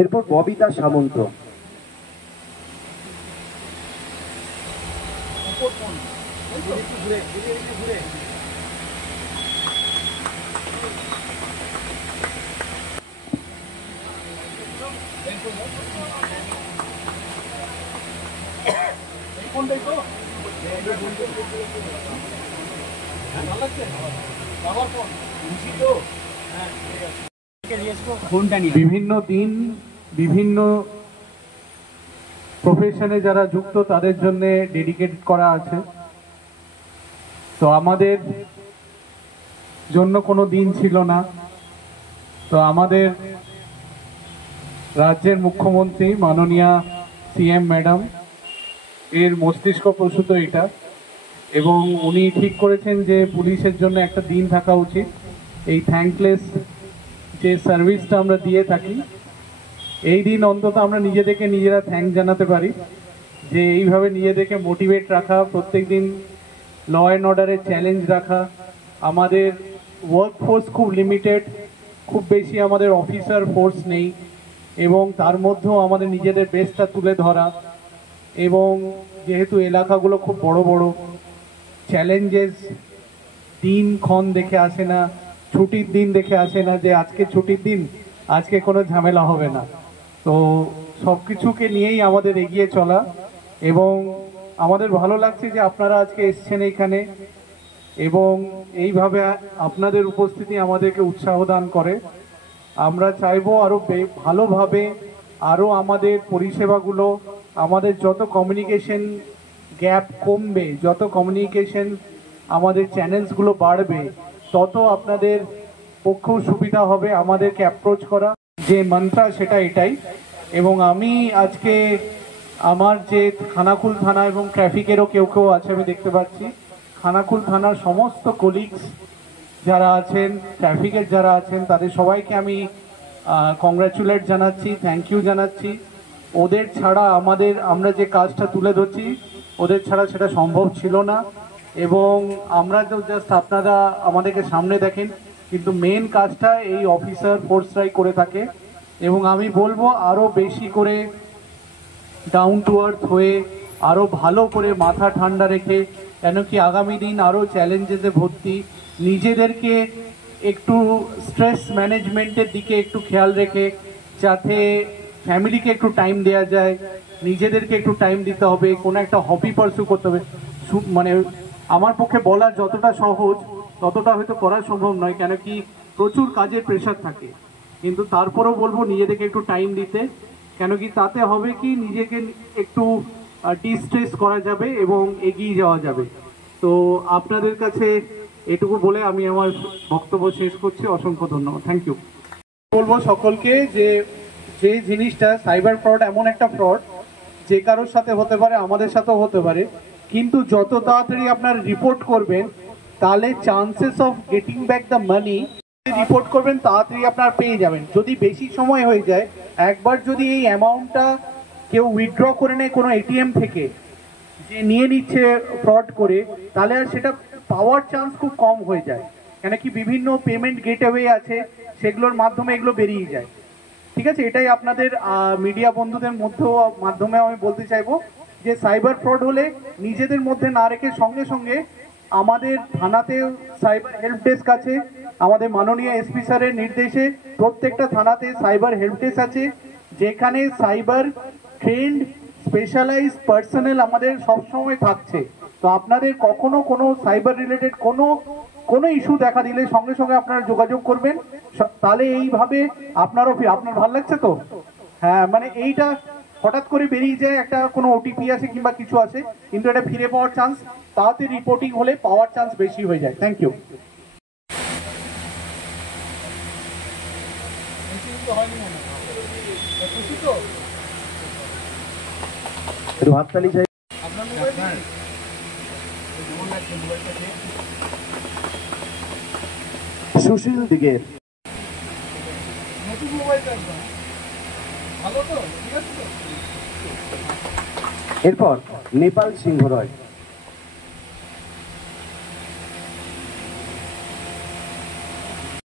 এরপর ববিতা সামন্ত। বিভিন্ন দিন বিভিন্ন প্রফেশনে যারা যুক্ত তাদের জন্য ডেডিকেট করা আছে। তো আমাদের জন্য কোনো দিন ছিল না। তো আমাদের রাজ্যের মুখ্যমন্ত্রী মাননীয়া সিএম ম্যাডাম এর মস্তিষ্ক প্রসূত এটা, এবং উনি ঠিক করেছেন যে পুলিশের জন্য একটা দিন থাকা উচিত। এই থ্যাঙ্কলেস যে সার্ভিসটা আমরা দিয়ে থাকি, এই দিন অন্তত আমরা নিজেদেরকে নিজেরা থ্যাঙ্ক জানাতে পারি, যে এইভাবে নিজেদেরকে মোটিভেট রাখা, প্রত্যেক দিন ল অ্যান্ড অর্ডারের চ্যালেঞ্জ রাখা। আমাদের ওয়ার্কফোর্স খুব লিমিটেড, খুব বেশি আমাদের অফিসার ফোর্স নেই, এবং তার মধ্যেও আমাদের নিজেদের বেস্টটা তুলে ধরা। এবং যেহেতু এলাকাগুলো খুব বড় বড়, চ্যালেঞ্জেস দিনক্ষণ দেখে আসে না, ছুটির দিন দেখে আসে না যে আজকে ছুটির দিন, আজকে কোনো ঝামেলা হবে না। তো সব কিছুকে নিয়েই আমাদের এগিয়ে চলা, এবং আমাদের ভালো লাগছে যে আপনারা আজকে এসছেন এইখানে, এবং এইভাবে আপনাদের উপস্থিতি আমাদেরকে উৎসাহ দান করে। আমরা চাইবো আরও ভালোভাবে আরও আমাদের পরিষেবাগুলো, আমাদের যত কমিউনিকেশন গ্যাপ কমবে, যত কমিউনিকেশন আমাদের চ্যানেলসগুলো বাড়বে, তত আপনাদের পক্ষেও সুবিধা হবে আমাদেরকে অ্যাপ্রোচ করা। যে মন্ত্র সেটা এটাই। এবং আমি আজকে আমার যে খানাকুল থানা এবং ট্রাফিকেরও কেউ কেউ আছে আমি দেখতে পাচ্ছি, খানাকুল থানার সমস্ত কলিগস যারা আছেন, ট্রাফিকের যারা আছেন, তাদের সবাইকে আমি কংগ্রাচুলেট জানাচ্ছি, থ্যাংক ইউ জানাচ্ছি। ওদের ছাড়া আমরা যে কাজটা তুলে ধরছি, ওদের ছাড়া সেটা সম্ভব ছিল না। এবং আমরা তো জাস্ট আপনারা আমাদেরকে সামনে দেখেন, কিন্তু মেন কাজটা এই অফিসার ফোর্সরাই করে থাকে। এবং আমি বলবো আরও বেশি করে ডাউন টু আর্থ হয়ে, আরও ভালো করে মাথা ঠান্ডা রেখে, কেন কি আগামী দিন আরও চ্যালেঞ্জেসে ভর্তি, নিজেদেরকে একটু স্ট্রেস ম্যানেজমেন্টের দিকে একটু খেয়াল রেখে, যাতে ফ্যামিলিকে একটু টাইম দেওয়া যায়, নিজেদেরকে একটু টাইম দিতে হবে, কোনো একটা হবি পারসু করতে হবে। মানে আমার পক্ষে বলা যতটা সহজ ততটা হয়তো করা সম্ভব নয়, কেন কি প্রচুর কাজের প্রেশার থাকে। কিন্তু তারপরেও বলবো নিজেদেরকে একটু টাইম দিতে, কেন কি তাতে হবে কি নিজেকে একটু ডিস্ট্রেস করা যাবে এবং এগিয়ে যাওয়া যাবে। তো আপনাদের কাছে এটুকু বলে আমি আমার বক্তব্য শেষ করছি। অসংখ্য ধন্যবাদ, থ্যাংক ইউ। বলবো সকলকে যে যে জিনিসটা সাইবার ফ্রড এমন একটা ফ্রড যে কারোর সাথে হতে পারে, আমাদের সাথেও হতে পারে, কিন্তু যত তাড়াতাড়ি আপনার রিপোর্ট করবেন তাহলে chances of getting back the money, report করবেন তাড়াতাড়ি আপনার পেয়ে যাবেন। যদি বেশি সময় হয়ে যায়, একবার যদি এই অ্যামাউন্টটা কেউ উইথড্র করে নেয় কোনো এটিএম থেকে, যে নিয়ে নিচ্ছে ফ্রড করে, তাহলে আর সেটা পাওয়ার চান্স খুব কম হয়ে যায়। কেন কি বিভিন্ন পেমেন্ট গেটওয়ে আছে, সেগুলোর মাধ্যমে এগুলো বেরিয়ে যায়। ঠিক আছে, এটাই আপনাদের মিডিয়া বন্ধুদের মাধ্যমে আমি বলতে চাইবো যে সাইবার ফ্রড হলে নিজেদের মধ্যে না রেখে সঙ্গে সঙ্গে আমাদের থানাতে সাইবার হেল্প ডেস্ক আছে, আমাদের মাননীয় এসপি স্যারের নির্দেশে প্রত্যেকটা থানাতে সাইবার হেল্প ডেস্ক আছে, যেখানে সাইবার ট্রেন্ড স্পেশালাইজ পার্সোনাল আমাদের সবসময় থাকছে। তো আপনাদের কখনো কোনো সাইবার রিলেটেড কোনো ইস্যু দেখা দিলে সঙ্গে সঙ্গে আপনারা যোগাযোগ করবেন। তাহলে এইভাবে আপনার ভালো লাগছে তো? হ্যাঁ, মানে এইটা হঠাৎ করে বেরিয়ে যায়, একটা কোনো ওটিপি আছে কিংবা কিছু আছে, কিন্তু এটা ফিরে পাওয়ার চান্স, তাতে রিপোর্টিং হলে পাওয়ার চান্স বেশি হয়ে যায়। Thank you. হাততালি চাই। সুশীল দিগের নতুন মোবাইল ভালো তো, ঠিক আছে তো। এরপর নেপাল সিংহ রয়।